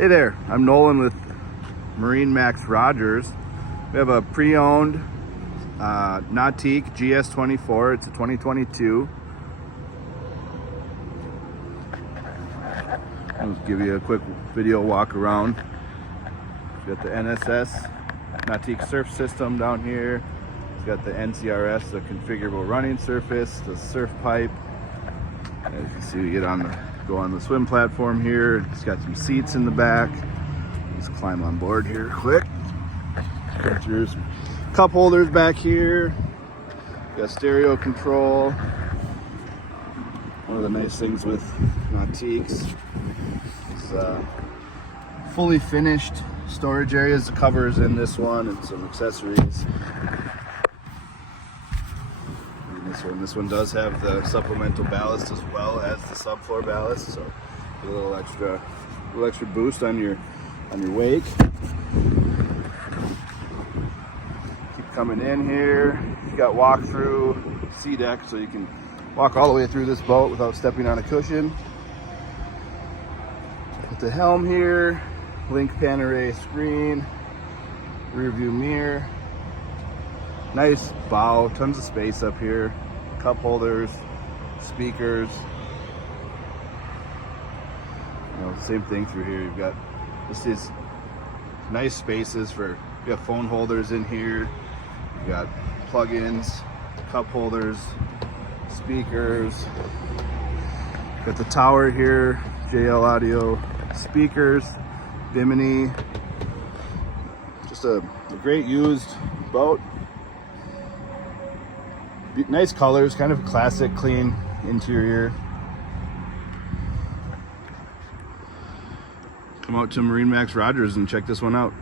Hey there, I'm Nolan with MarineMax Rogers. We have a pre-owned Nautique GS24. It's a 2022. I'll just give you a quick video walk around. We've got the NSS Nautique surf system down here. It's got the NCRS, the configurable running surface, the surf pipe. As you can see, we go on the swim platform here. It's got some seats in the back. Let's climb on board here quick. There's some cup holders back here. Got stereo control. One of the nice things with Nautiques is fully finished storage areas. The covers in this one and some accessories. This one does have the supplemental ballast as well as the subfloor ballast, so a little extra boost on your wake. Keep coming in here. You got walk-through sea deck, so you can walk all the way through this boat without stepping on a cushion. With the helm here, link pan array screen, rear view mirror. Nice bow, tons of space up here. Cup holders, speakers. Same thing through here. You've got these nice spaces for, you got phone holders in here. You got plug-ins, cup holders, speakers. Got the tower here, JL audio speakers, Bimini. Just a great used boat. Nice colors, kind of classic, clean interior. Come out to MarineMax Rogers and check this one out.